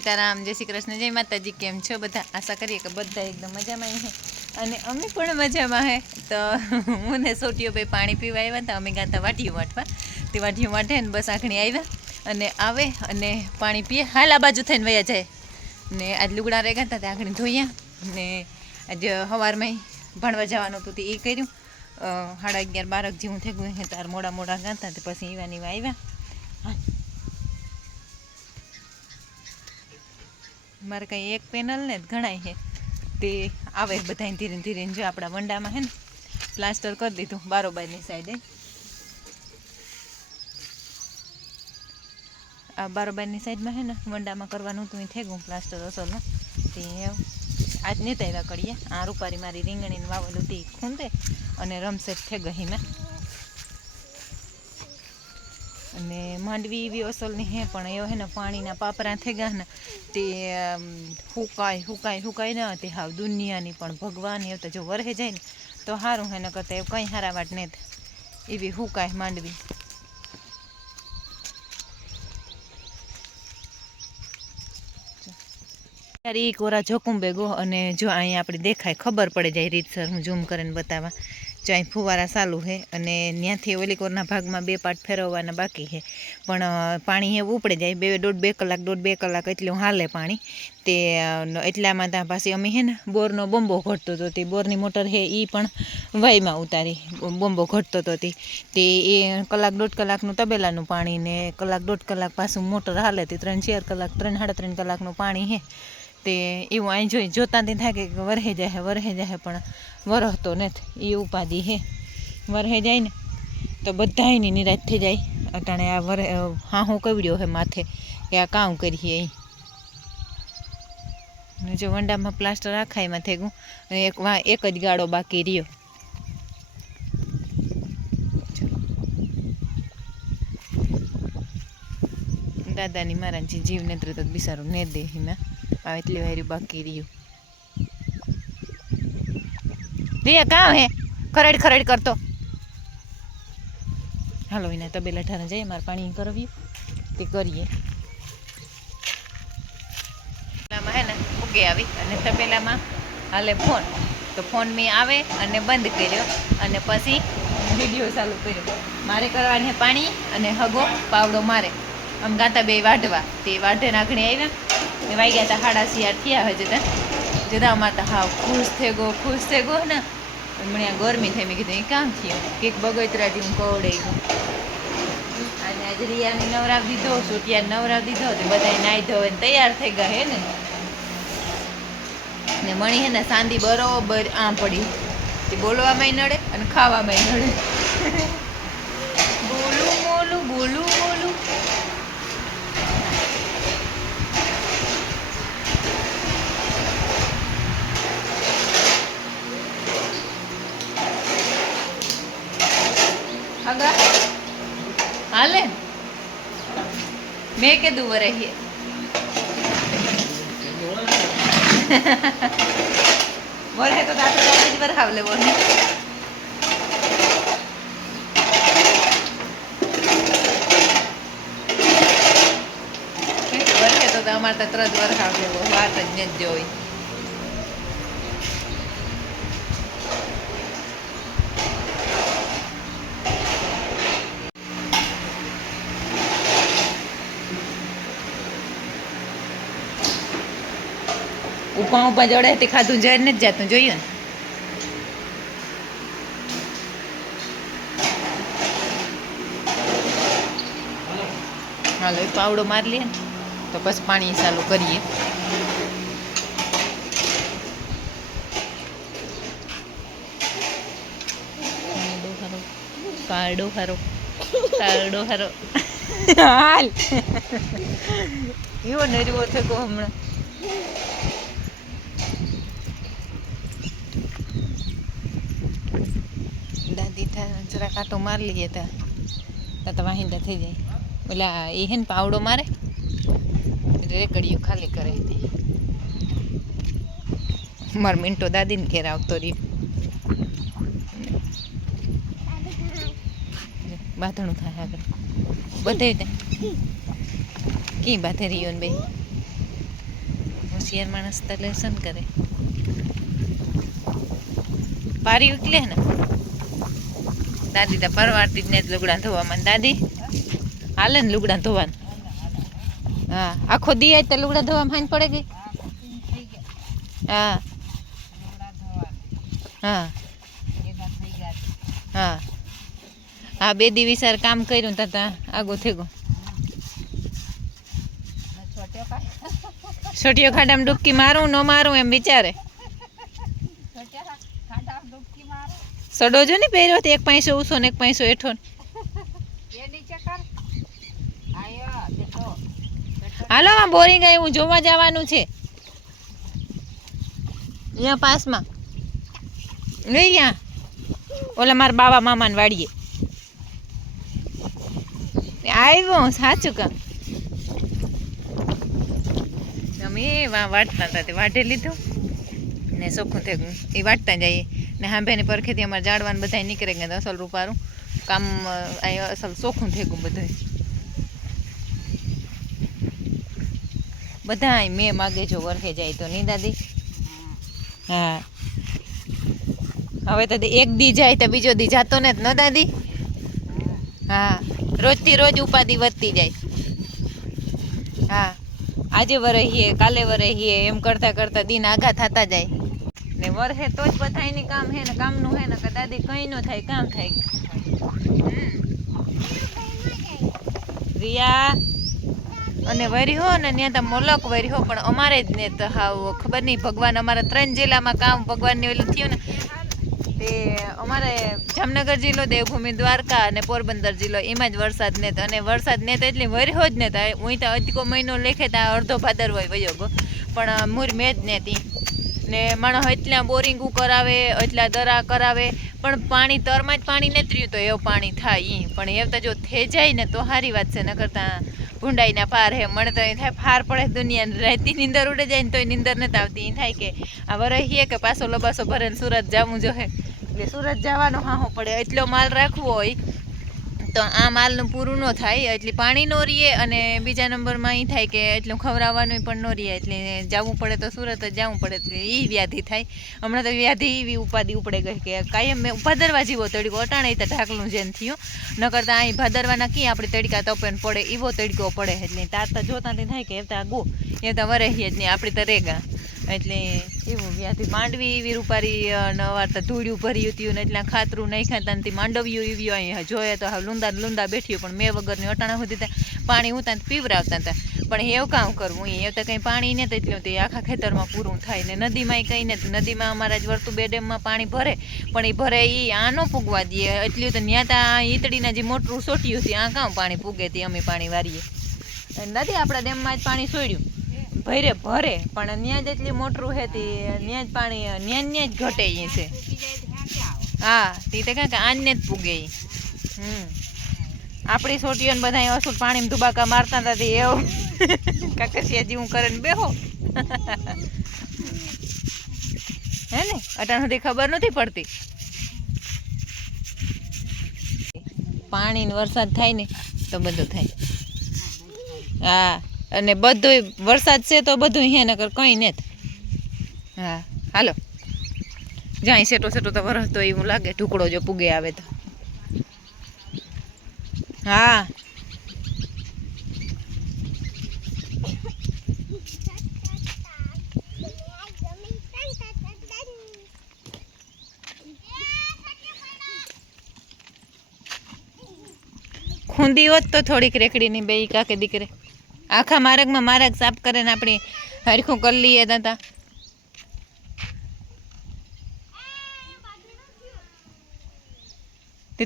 સીતારામ, જય શ્રી કૃષ્ણ, જય માતાજી. કેમ છો બધા? આશા કરીએ કે બધા એકદમ મજામાં હે અને અમે પણ મજામાં હે. તો હું ને સોટીઓ ભાઈ પાણી પીવા આવ્યા હતા. અમે ગાતા વાટીઓ વાટવા, તે વાટીઓ વાટે ને બસ આખણી આવ્યા અને આવે અને પાણી પીએ. હાલ આ બાજુ થઈને વયા જાય ને આજ લુગડા રહી ગયા હતા આખણી ધોયા ને આજે સવારમાં ભણવા જવાનું હતું તે એ કર્યું. 11:30 જેવું થઈ ગયું હે. તાર મોડા મોડા ગાતા તે પછી એવા આવ્યા. મારે કંઈ એક પેનલ ને ઘણાય છે તે આવે બધા ધીરે ધીરે. જો આપણા વંડામાં હે ને પ્લાસ્ટર કરી દીધું બારોબારની સાઈડે. આ બારોબારની સાઈડમાં હે ને વંડામાં કરવાનું હતું એ થઈ ગયું પ્લાસ્ટર અસલમાં. તે આજ નહીં આવ્યા કરીએ. આ રૂપારી મારી રીંગણીને વાવેલું તે ખૂંદે અને રમસેટ થઈ ગઈ મેં. અને માંડવી એવી અસલની હે પણ એવો હે ને પાણીના પાપરા થઈ ગયા ને તે હુકાય ને તે હાવ દુનિયાની પણ ભગવાન એવું તો જો વરહે જાય ને તો સારું હે ને કરતા એવું કંઈ હારા વાટ નહીં એવી હુકાય માંડવી. ત્યારે એ કોરા જોકુંબે ગો અને જો અહીંયા આપણે દેખાય ખબર પડે જાય રીતસર. હું ઝૂમ કરીને બતાવવા. જો અહીં ફુવારા ચાલુ છે અને ત્યાંથી ઓલી કોરના ભાગમાં 2 પાટ ફેરવવાના બાકી છે પણ પાણી એવું ઉપડે જાય 1.5 કલાક એટલું હાલે પાણી. તે એટલામાં ત્યાં પાછી અમે છે ને બોરનો બોમ્બો ઘટતો હતો તે બોરની મોટર છે એ પણ વાયમાં ઉતારી. બોમ્બો ઘટતો હતો તે એ 1.5 કલાકનું તબેલાનું પાણી ને 1.5 કલાક પાછું મોટર હાલે તે 3-4 કલાક 3-3.5 કલાકનું પાણી છે. તે એવું અહીં જોતા તે થાય કે વરહે જાય પણ વરહતો નથી. એ ઉપાધિ હે. વરહે જાય ને તો બધાયની નિરાશ થઈ જાય. અટાણે આ હું કવડ્યો હે માથે કે આ કામ કરીએ અહીં. જો વંડામાં પ્લાસ્ટર આખાઈમાં થઈ ગયું અને એક જ ગાળો બાકી રહ્યો. દાદાની મારા જીવ નેત્ર તો બિસારું ને દે હિમાં આ એટલી વાયરું બાકી રહ્યું. રિયા કામ હે ખરેડ કરતો. હાલો એના તબેલા ઠાને જઈએ. મારે પાણી કરવ્યું તે કરીએ. તબેલામાં હે ને ઉગે આવી અને તબેલામાં હાલે ફોન તો ફોન મેં આવે અને બંધ કર્યો અને પછી વિડીયો ચાલુ કર્યો. મારે કરવાની પાણી અને હગો પાવડો મારે આમ ગાતા બે વાઢવા. તે વાઢે નાખણી આવ્યા ને વાગ્યા હતા 8:30 થયા હોય જતા જતા માતા હાવ ખુશ થઈ ગયો ને. મને આ ગરમી થઈ. મેં કીધું એ કામ થયું કંઈક બગોતરાથી હું કવડાઈ ગયું. અને આજે રિયાને નવરાવ દીધો, સોટિયાને નવરાવ દીધો તો બધા નાહી ધોઈને તૈયાર થઈ ગયા હે ને મણી હે ને સાંદી બરોબર આ પડી. તે બોલવામાં નડે અને ખાવામાં નડે. બોલું અગા હાલે મેં કીધું વરહીએ વરહે તો દાંત જ વરહાવ લેવો ને. વરહે તો અમારે તો તરત વરહાવ લેવો વાત જ નથી જોઈ. ઉભા જોડે તે ખાધું જાય ને જ જાતું જોઈએ ને. હાલો પાવડો મારી લે ને તો પછી પાણી ચાલુ કરીએ. કાળડો હારો હાલ એવો નરવો થકો હમણાં. દાદી જરા કાંટો મારી લઈએ ત્યાં તો વાહિંદા થઈ જાય. ઓલા એ હે ને પાવડો મારે રેકડીઓ ખાલી કરે. મારો મિન્ટો દાદીને ઘેર આવતો રહ્યો. બાંધણું થાય આગળ બધે ત્યાં કી બાંધે રહ્યો ને ભાઈ. હોશિયાર માણસ તો લેસન કરે. પારી ઉકલે ને દાદી તો પરવારતી જ ને લુગડા ધોવામાં. દાદી હાલે ને લુગડા ધોવાનું. હા આખો દી આજ તો લુગડા ધોવામાં હાંજ પડે ગઈ. હા હા હા હા 2 દી વિચાર કામ કર્યું તા આગો થઈ ગયો. છોટીઓ ખાડામાં ડૂબકી મારું ન મારું એમ વિચારે. સડો જો ને પહેર્યો એક પૈસો ઊંચો ને એક પૈસો હેઠો. હાલો આ બોરિંગ આવ્યું જોવા જવાનું છે અહીંયા પાસમાં. નહીં ત્યાં ઓલા મારા બાવા મામાને વાડીએ આવ્યો. સાચું કામ અમે વાટતા હતા તે વાઢે લીધું ને ચોખ્ખું થઈ ગયું. એ વાટતા જઈએ ને હાંભેની પરખેથી અમારે જાળવાનું બધા નીકળે ગયા અસલ રૂપારું કામ અહીં અસલ ચોખ્ખું થઈ ગયું બધું. બધા મેં માગે જો વરખે જાય તો નહીં દાદી. હા હવે તો એક દી જાય તો બીજો દી જાતો ને ન દાદી. હા રોજથી રોજ ઉપાધિ વધતી જાય. હા આજે વરહીએ કાલે વરહીએ એમ કરતા કરતા દિન આઘા થતા જાય ને વરહે તો જ બધાયની કામ હે ને કામનું હે ને કે દાદી કંઈ ન થાય કામ થાય. રિયા અને વર્યો ને ત્યાં તો મોલક વર્યો પણ અમારે જ ને તો હાવ ખબર નહીં ભગવાન અમારા 3 જિલ્લામાં કામ ભગવાનને ઓલું થયું ને તે અમારે જામનગર જિલ્લો દેવભૂમિ દ્વારકા અને પોરબંદર જિલ્લો એમાં જ વરસાદ ને તો અને વરસાદ ને તો એટલી વર્યો જ ને તો હું તો અધકો મહિનો લેખે તો અડધો ભાદર હોય વયો ગયો પણ મૂર મેં જ ને તી ને માણસ એટલા બોરિંગું કરાવે એટલા દરા કરાવે પણ પાણી તરમાં જ પાણી નથી રહ્યું તો એવું પાણી થાય પણ એવું તો જો થઈ જાય ને તો સારી વાત છે. ન કરતા ભૂંડાઈના પાર હે મને તો એ થાય ફાર પડે દુનિયા રહેતી નીંદર ઉડે જાય ને તોય નીંદર નથી આવતી. એ થાય કે આ વરહીએ કે પાછો લબાસો ભરે ને સુરત જવું જોઈએ એટલે સુરત જવાનો હાહો પડે. એટલો માલ રાખવો હોય તો આ માલનું પૂરું ન થાય એટલે પાણી ન રીએ અને બીજા નંબરમાં એ થાય કે એટલું ખવડાવવાનું પણ ન રીએ એટલે જવું પડે તો સુરત જ જવું પડે એટલે એ વ્યાધિ થાય. હમણાં તો વ્યાધિ એવી ઉપાધિ ઉપડે ગઈ કે કાયમ મેં ભાદરવા જેવો તડકો અટાણે તો ઢાકલું જેમ થયું ન કરતાં અહીં ભાદરવાના કી આપણે તડકા તપે પડે એવો તડકો પડે એટલે તાર તો જોતાથી થાય કે એવતા ગો એ તો વરહીએ જ નહીં આપણી તો રેગા એટલે એવું વ્યાધિ. માંડવી એવી રૂપારી નવાર તો ધૂળ્યું ભર્યું હતું ને એટલા ખાતરું નહીં ખાતા ને માંડવ્યું એવી અહીં જોઈએ તો હવે લૂંદા બેઠ્યું પણ મેં વગરની અટાણા સુધી પાણી ઉતા પીવરાવતા હતા પણ એવું કામ કરવું એ તો કંઈ પાણી ને એટલું તે આખા ખેતરમાં પૂરું થાય ને નદીમાં કંઈ નથી. નદીમાં અમારા જ વર્તુ 2 ડેમમાં પાણી ભરે પણ એ ભરે એ આ ન પૂગવા દઈએ એટલું તો ત્યાં ત્યાં ઈતળીના જે મોટરું સોટ્યું હતું આ કામ પાણી પૂગે તે અમે પાણી વારીએ નથી આપણા ડેમમાં જ પાણી છોડ્યું ભરે પણ ત્યાં જ એટલી મોટરું હે તે ત્યાં જ પાણી ત્યાં જ ઘટે એ છે. હા તે તો કાંક આને જ પૂગે. આપણી છોટીઓને બધા અસુર પાણીમાં ધુબાકા મારતા હતા તે એવું કાકસિયા જેવું કરે ને બેહો હે ને અટાણ સુધી ખબર નથી પડતી. પાણી ને વરસાદ થાય ને તો બધું થાય. હા અને બધું વરસાદ છે તો બધું હે નકર કંઈ નથી. હા હાલો જ્યાં સેટો તો વરસ તો એવું લાગે ઢુકડો જો પૂગે આવે તો. હા ખૂંદી હોત તો થોડીક રેકડીની બે કાકે દીકરે આખા માર્ગમાં માર્ગ સાફ કરે ને આપણે હરખું કરી લઈએ દાદા.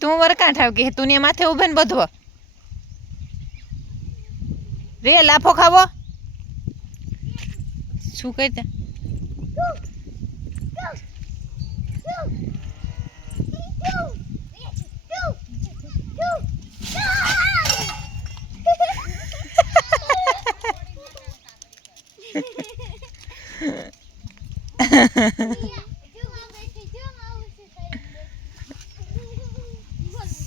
તું વરકા ઠાવ કે તું ને માથે ઉભે ને બધો રે લાફો ખાવો શું કરતા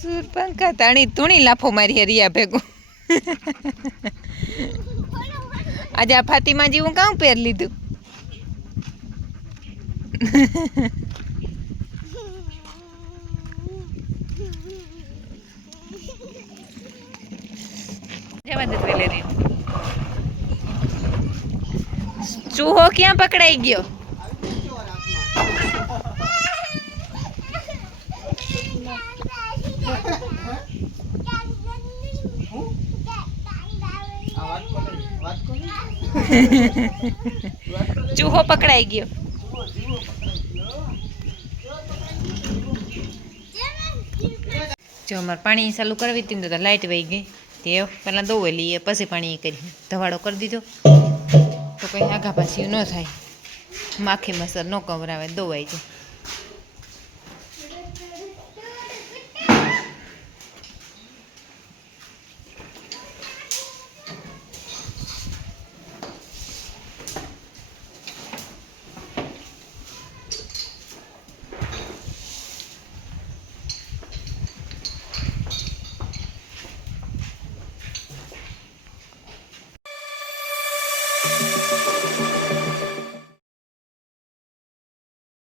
સુરપંખા તાણી તુણી લાફો મારી રિયા ભેગું. આજે આ ફાતિમા જેવું કામ પહેર લીધું જવા દે વેલેરી. ચૂહો ક્યાં પકડાઈ ગયો? ચૂહો પકડાઈ ગયો. જો અમારે પાણી ચાલુ કરવી હતી ને તો લાઇટ વહી ગઈ. તે પહેલાં દોવેલી પછી પાણી કરી ધવાડો કરી દીધો તો કંઈ આઘા પાછી ન થાય, માખી મસર ન કવરાવે, દોવાઈ જાય.